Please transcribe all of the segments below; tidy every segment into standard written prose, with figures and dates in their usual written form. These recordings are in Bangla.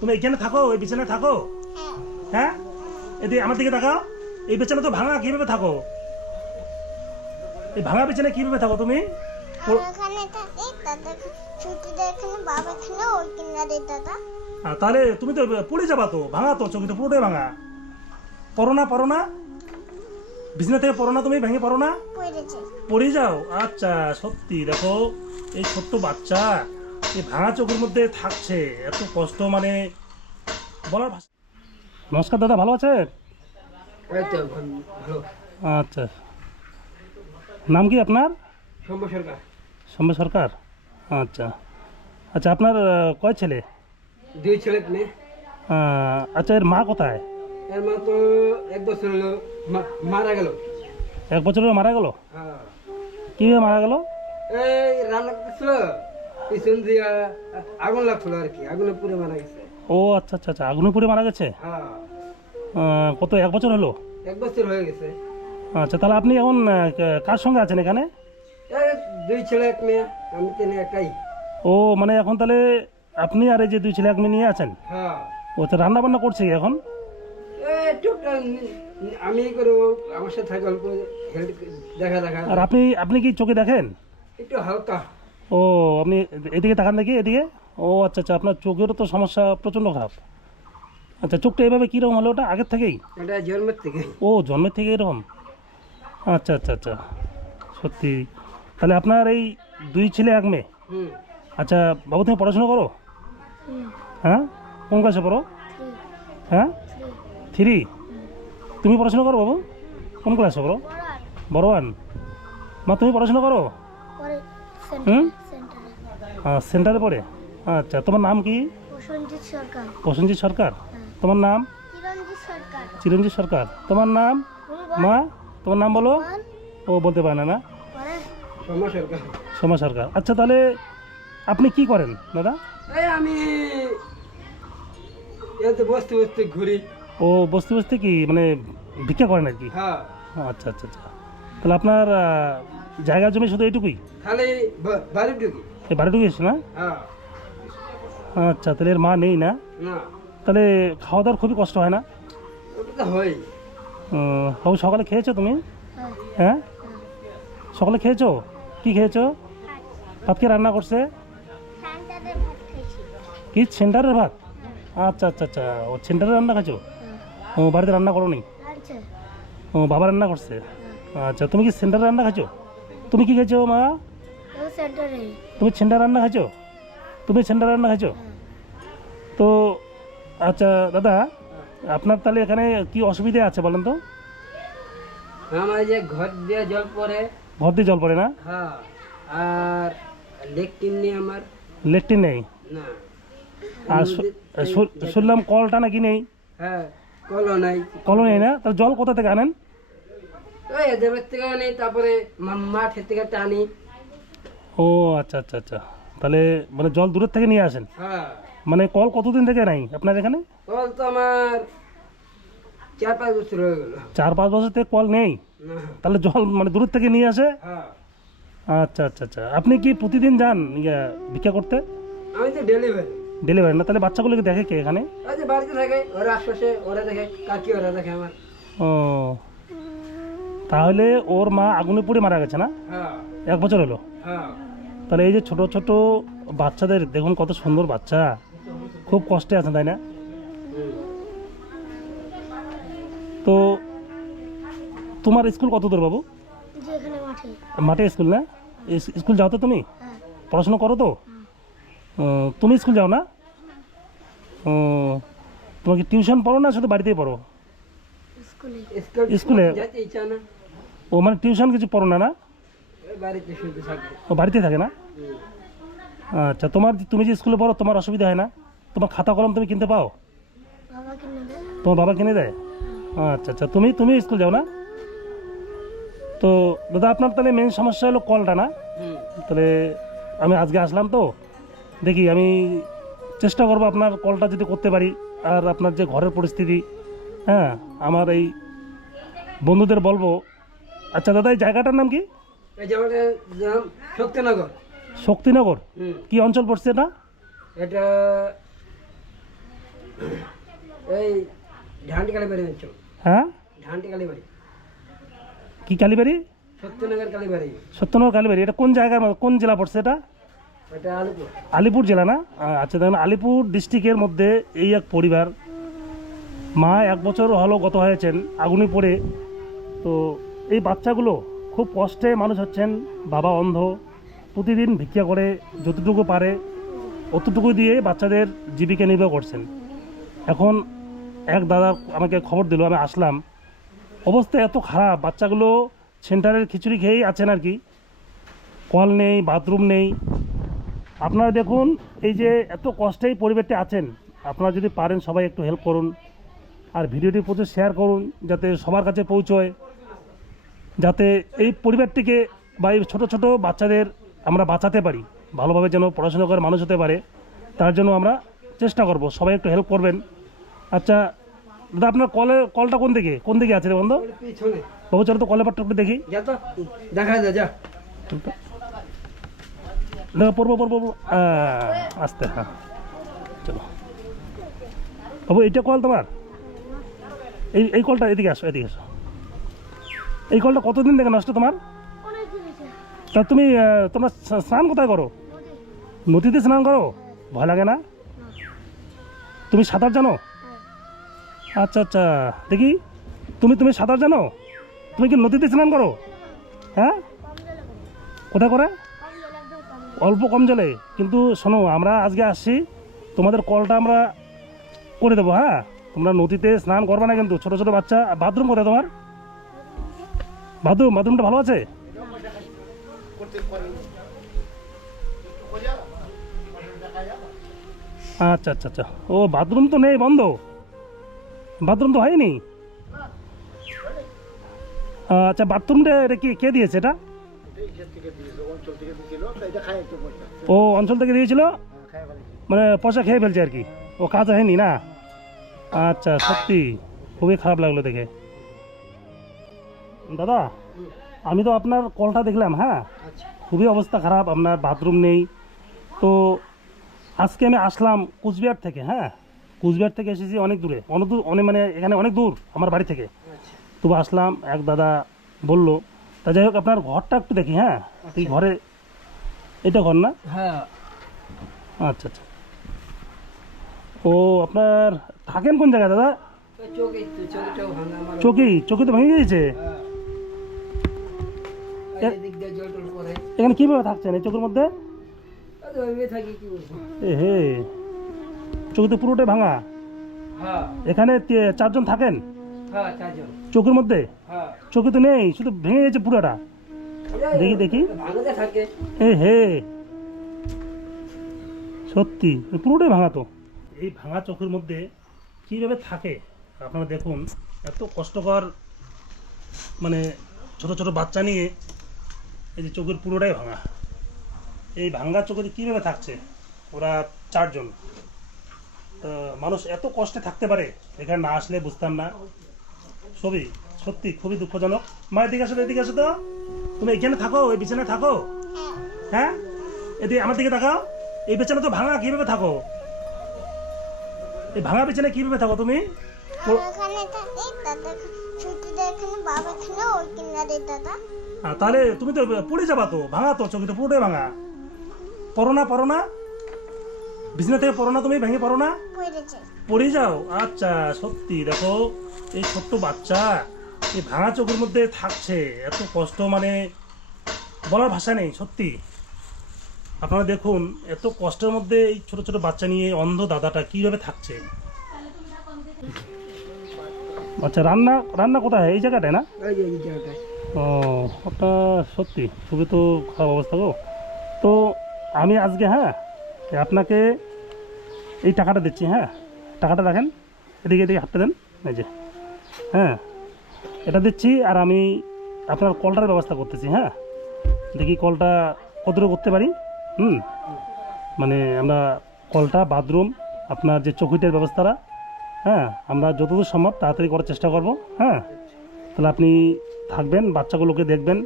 তুমি এখানে থাকো, ওই বিছানায় থাকো? হ্যাঁ, এদিকে আমার দিকে তাকাও। এই বিছানা তো ভাঙা, কিভাবে থাকো? এই ভাঙা বিছানায় কিভাবে থাকো তুমি? তাহলে তুমি তো পড়ে যাবা, তো ভাঙা, তো চোখে তো পুরোটাই ভাঙা। পড়ো না বিছানা থেকে পড়ো না, তুমি ভেঙে পড়ো না, পড়ে যাও। আচ্ছা, সত্যি দেখো এই ছোট্ট বাচ্চা এই ভাঙা চোখের মধ্যে থাকছে, এত কষ্ট মানে বলার ভাষা। নমস্কার দাদা, ভালো আছে? আচ্ছা, নাম কি আপনার? সৌম্য সরকার। সৌম্য সরকার। আচ্ছা আচ্ছা, আপনার কয় ছেলে? 2 ছেলে মেয়ে। আচ্ছা, এর মা কোথায়? এর মা তো 1 বছর হলো মারা গেল। 1 বছর হলো মারা গেল? কীভাবে মারা গেল? এই রান্না করতেছিল, পিছন দিয়ে আগুন লাগছিল আর কি, আগুনে পুড়ে মারা গেছে। ও আচ্ছা আচ্ছা আচ্ছা, আগুনে পুড়ে মারা গেছে। কত, 1 বছর হলো? 1 বছর হয়ে গেছে। আচ্ছা, তাহলে আপনি এখন কার সঙ্গে আছেন এখানে? 2 ছেলে 1 মেয়ে, আমি তিনি একাই। ও মানে এখন তাহলে আপনি আর এই যে 2 ছেলে 1 মেয়ে নিয়ে আছেন? হ্যাঁ। ও আচ্ছা, রান্না বান্না করছে কি এখন? টুকটাক আমি করে, আমার সাথে থাকে, অল্প দেখা। আর আপনি কি চোখে দেখেন? একটু হালকা। ও, আপনি এদিকে তাকান দেখি, এদিকে। ও আচ্ছা আচ্ছা, আপনার চোখেরও তো সমস্যা প্রচণ্ড খারাপ। আচ্ছা, চোখটা এভাবে কীরকম হলো? ওটা আগের থেকেই? এটা জন্মের থেকে। ও, জন্মের থেকে এরকম? আচ্ছা আচ্ছা আচ্ছা, সত্যি। তাহলে আপনার এই 2 ছেলে 1 মেয়ে। আচ্ছা বাবু, তুমি পড়াশোনা করো? হ্যাঁ, কোন ক্লাসে পড়ো? হ্যাঁ, 3। তুমি পড়াশোনা করো বাবু? কোন ক্লাসে পড়ো? বড় 1। মা, তুমি পড়াশোনা করো? সেন্টারে পড়ে। আচ্ছা, তোমার নাম কি? প্রসেনজিৎ সরকার। তোমার নাম? চিরঞ্জিত সরকার। তোমার নাম? মা, তোমার নাম বলো। ও বলতে পারে না? সোমা সরকার। আচ্ছা, তাহলে আপনি কি করেন দাদা? আমি বসতে বসতে ঘুরি। ও, বসতে বসতে কি মানে ভিক্ষা করেন আর কি? হ্যাঁ। আচ্ছা আচ্ছা আচ্ছা, তাহলে আপনার জায়গা জমি শুধু এইটুকুই? খালি বাড়ি ঢুকি। এই বাড়ি ঢুকিয়েছে না? হ্যাঁ। আচ্ছা, তাহলে এর মা নেই না? না। তাহলে খাওয়া দাওয়ার খুবই কষ্ট হয় না? ওটা তো হয়। বাবু, সকালে খেয়েছো তুমি? হ্যাঁ, সকালে খেয়েছো? কি খেয়েছো? ভাত কে রান্না করছে? কি, সেন্টারের ভাত? আচ্ছা আচ্ছা আচ্ছা, ও সেন্টারে রান্না খাচ্ছো? ও, বাড়িতে রান্না করো নি? ও, বাবা রান্না করছে। আচ্ছা, তুমি কি সেন্টারে রান্না খাচ্ছো? তুমি কি খেয়েছো মা? তুমি সেন্টার রান্না খাচ্ছো? তুমি সেন্টার রান্না খাচ্ছো? তো আচ্ছা দাদা, আপনার তাহলে এখানে কি অসুবিধা আছে বলেন তো? আমার যে ঘর দিয়ে জল পড়ে। ঘর দিয়ে জল পড়ে না? হ্যাঁ। আর লেট্রিন নেই আমার। লেট্রিন নেই? না। আর শুনলাম কলটা নাকি নেই? হ্যাঁ, কলও নাই। কলও নেই না? তাহলে জল কোথা থেকে আনেন? ওই এদের থেকে আনি, তারপরে মাঠের থেকে টানি। ও আচ্ছা আচ্ছা আচ্ছা, তাহলে মানে জল দূরের থেকে নিয়ে আসেন? হ্যাঁ। মানে কল কতদিন থেকে নাই আপনার এখানে? কল তো আমার 4-5 বছর হয়ে গেল। 4-5 বছর থেকে কল নেই? না। তাহলে জল মানে দূরের থেকে নিয়ে আসে? হ্যাঁ। আচ্ছা আচ্ছা আচ্ছা, আপনি কি প্রতিদিন যান ভিক্ষা করতে? আমি তো ডেলিভারি। ডেলিভারি না? তাহলে বাচ্চাগুলোকে দেখে কে এখানে? ওই যে বাড়িতে থাকে, ওরা আশপাশে, ওরা দেখে, কাকি ওরা দেখে আমার। ও, তাহলে ওর মা আগুনে পুড়ে মারা গেছে না? হ্যাঁ। 1 বছর হলো? হ্যাঁ। তাহলে এই যে ছোট ছোট বাচ্চাদের দেখুন, কত সুন্দর বাচ্চা, খুব কষ্টে আছে তাই না? তো তোমার স্কুল কত দূর বাবু? মাঠে স্কুল না? স্কুল যাও তো তুমি? পড়াশোনা করো তো? তুমি স্কুল যাও না? তোমাকে টিউশন পড়ো না শুধু বাড়িতেই পড়ো? স্কুলে? ও মানে টিউশন কিছু পড়ো না? না, ও বাড়িতে থাকে না? আচ্ছা, তুমি যে স্কুলে পড়ো তোমার অসুবিধা হয় না? তোমার খাতা কলম তুমি কিনতে পাও? তোমার বাবা কিনে দেয়? আচ্ছা আচ্ছা, তুমি স্কুল যাও না? তো দাদা, আপনার তাহলে মেন সমস্যা হলো কলটা না? তাহলে আমি আজকে আসলাম তো, দেখি আমি চেষ্টা করবো আপনার কলটা যদি করতে পারি। আর আপনার যে ঘরের পরিস্থিতি, হ্যাঁ, আমার এই বন্ধুদের বলবো। আচ্ছা দাদা, এই জায়গাটার নাম কি? এই জায়গাটার নাম শক্তিনগর। শক্তিনগর? কি অঞ্চল পড়ছে এটা? এটা এই ঢান্টি কালীবাড়ি অঞ্চল, হ্যাঁ ঢান্টি কালীবাড়ি, কি কালীবাড়ি? সত্যনগর কালীবাড়ি, সত্যনগর কালীবাড়ি। এটা কোন জায়গার মধ্যে, কোন জেলা পড়ছে এটা? এটা আলিপুর। আলিপুর জেলা না? আচ্ছা দেখুন, আলিপুর ডিস্ট্রিক্টের মধ্যে এই এক পরিবার, মা 1 বছর হলো গত হয়েছেন আগুনে পড়ে। তো এই বাচ্চাগুলো খুব কষ্টে মানুষ হচ্ছেন, বাবা অন্ধ, প্রতিদিন ভিক্ষা করে যতটুকু পারে অতটুকু দিয়ে বাচ্চাদের জীবিকা নির্বাহ করছেন। এখন এক দাদা আমাকে খবর দিল, আমি আসলাম, অবস্থা এত খারাপ, বাচ্চাগুলো সেন্টারের খিচুড়ি খেয়েই আছেন আর কি, কল নেই, বাথরুম নেই। আপনারা দেখুন এই যে এত কষ্টেই পরিবারটি আছেন, আপনারা যদি পারেন সবাই একটু হেল্প করুন, আর ভিডিওটি প্রচুর শেয়ার করুন যাতে সবার কাছে পৌঁছয়, যাতে এই পরিবারটিকে বা এই ছোটো ছোটো বাচ্চাদের আমরা বাঁচাতে পারি, ভালোভাবে যেন পড়াশোনা করে মানুষ হতে পারে, তার জন্য আমরা চেষ্টা করব। সবাই একটু হেল্প করবেন। আচ্ছা দাদা, আপনার কলটা কোন দিকে আছে রে বন্ধু? ওর পিছনে বাবু চলো তো কলের পাটটা একটু দেখি। যা তো, দেখা যায় যা। দেখো পড়বো আস্তে, হ্যাঁ চলো বাবু, এইটা কল তোমার? এই কলটা, এদিকে আসো। এই কলটা কতদিন থেকে নষ্ট তোমার? তা তুমি তোমরা স্নান কোথায় করো? নদীতে স্নান করো? ভয় লাগে না? তুমি সাঁতার জানো? আচ্ছা আচ্ছা, দেখি তুমি সাঁতার জানো? তুমি কি নদীতে স্নান করো? হ্যাঁ, কোথায় করে? অল্প কম জলে। কিন্তু শোনো, আমরা আজকে আসছি, তোমাদের কলটা আমরা করে দেবো। হ্যাঁ, তোমরা নদীতে স্নান করবে না কিন্তু, ছোটো ছোটো বাচ্চা। বাথরুম কোথায় তোমার? বাথরুমটা ভালো আছে? আচ্ছা, ও বাথরুম তো নেই, বন্ধ, বাথরুম তো হয়নি। আচ্ছা, বাথরুমটা এটা কি কে দিয়েছে এটা? ও অঞ্চল থেকে দিয়েছিল, মানে পয়সা খেয়ে ফেলছে আর কি, ও কাজ হয়নি না? আচ্ছা, সত্যি খুবই খারাপ লাগলো দেখে। দাদা, আমি তো আপনার কলটা দেখলাম, হ্যাঁ খুবই অবস্থা খারাপ, আপনার বাথরুম নেই। তো আজকে আমি আসলাম কুচবিহার থেকে, হ্যাঁ কুচবিহার থেকে এসেছি অনেক দূরে, অনেক মানে এখানে অনেক দূর আমার বাড়ি থেকে। তবু আসলাম, এক দাদা বললো। তা যাই হোক, আপনার ঘরটা একটু দেখি। হ্যাঁ, এই ঘরে, এটা ঘর না? হ্যাঁ। আচ্ছা, ও আপনার থাকেন কোন জায়গায় দাদা? চোখে তো ভেঙে গিয়েছে। এখানে কিভাবে থাকছেন এই চোখের মধ্যে? হে, চোখে তো পুরোটাই ভাঙা। এখানে 4 জন থাকেন চোখের মধ্যে? চোখে তো নেই, শুধু ভেঙে গেছে পুরোটা। দেখি হে, সত্যি পুরোটাই ভাঙা। তো এই ভাঙা চোখের মধ্যে কীভাবে থাকে আপনারা দেখুন, এত কষ্টকর, মানে ছোট ছোট বাচ্চা নিয়ে এই যে চোখের পুরোটাই ভাঙা, এই ভাঙা চোখে কীভাবে থাকছে ওরা 4 জন। মানুষ এত কষ্টে থাকতে পারে, এখানে না আসলে বুঝতাম না। সত্যি খুবই দুঃখজনক। মা এদিকে আসো তো, তুমি এখানে থাকো, এই বিছানায় থাকো? হ্যাঁ, এদিকে আমার দিকে তাকাও। এই বিছানা তো ভাঙা, কিভাবে থাকো? এই ভাঙা বিছানায় কিভাবে থাকো তুমি? তাহলে তুমি তো পড়ে যাবা, তো ভাঙা, তো চোখে তো পুরোটাই ভাঙা। পড়ো না বিছানা থেকে পড়ো না, তুমি ভেঙে পড়ো না, পড়ে যাও। আচ্ছা, সত্যি দেখো, এই ছোট্ট বাচ্চা এই ভাঙা চোখের মধ্যে থাকছে, এত কষ্ট, মানে বলার ভাষা নেই। সত্যি আপনারা দেখুন, এত কষ্টের মধ্যে এই ছোট ছোট বাচ্চা নিয়ে অন্ধ দাদাটা কিভাবে থাকছে। আচ্ছা, রান্না কোথায়? এই জায়গাটায় না? ও, ওটা সত্যি খুবই তো খারাপ অবস্থা গো। তো আমি আজকে, হ্যাঁ আপনাকে এই টাকাটা দিচ্ছি। হ্যাঁ, টাকাটা রাখেন, এদিকে হাতটা দেন, এই যে, হ্যাঁ এটা দিচ্ছি। আর আমি আপনার কলটার ব্যবস্থা করতেছি। হ্যাঁ, দেখি কলটা কতটুকু করতে পারি। মানে আমরা কলটা, বাথরুম, আপনার যে চৌকিটার ব্যবস্থাটা, হ্যাঁ আমরা যতদূর সম্ভব তাড়াতাড়ি করার চেষ্টা করব। হ্যাঁ, তাহলে আপনি থাকবেন, বাচ্চাগুলোকে দেখবেন।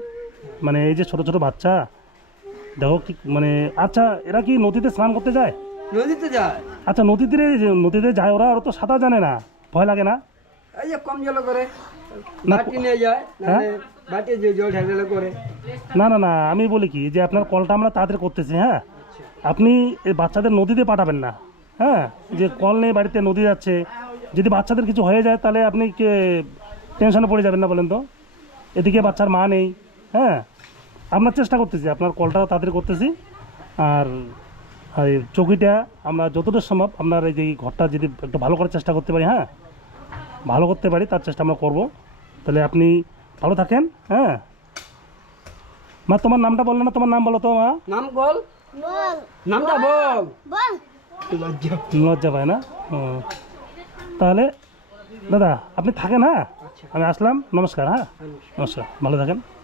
মানে এই যে ছোট ছোট বাচ্চা দেখো কি, মানে আচ্ছা, এরা কি নদীতে স্নান করতে যায়? নদীতে যায়। আচ্ছা নদীতে যায় ওরা তো সাঁতার জানে না, ভয় লাগে না? এই যে কম জল করে না, বাটি নিয়ে যায়, নাহলে বাটি যে জল ঢেলে করে। না না না, আমি বলি কি যে আপনার কলটা আমরা তাড়াতাড়ি করতেছি, হ্যাঁ? আপনি এই বাচ্চাদের নদীতে পাঠাবেন না, হ্যাঁ? যে কল নেই বাড়িতে, নদী যাচ্ছে, যদি বাচ্চাদের কিছু হয়ে যায় তাহলে আপনি টেনশনে পড়ে যাবেন না বলেন তো? এদিকে বাচ্চার মা নেই, হ্যাঁ? আপনার চেষ্টা করতেছি, আপনার কলটা তাড়াতাড়ি করতেছি। আর আর এই চৌকিটা আমরা যতটা সম্ভব আপনার এই যে ঘরটা যদি একটু ভালো করার চেষ্টা করতে পারি, হ্যাঁ, ভালো করতে পারি তার চেষ্টা আমরা করব। তাহলে আপনি ভালো থাকেন, হ্যাঁ? মা তোমার নামটা বললে না, তোমার নাম বলো তো মা। নাম বল, বল নামটা বল। বল লজ্জা। লজ্জা পায় না? তাহলে দাদা আপনি থাকেন, হ্যাঁ? আমি আসলাম, নমস্কার, হ্যাঁ, নমস্কার, ভালো থাকেন।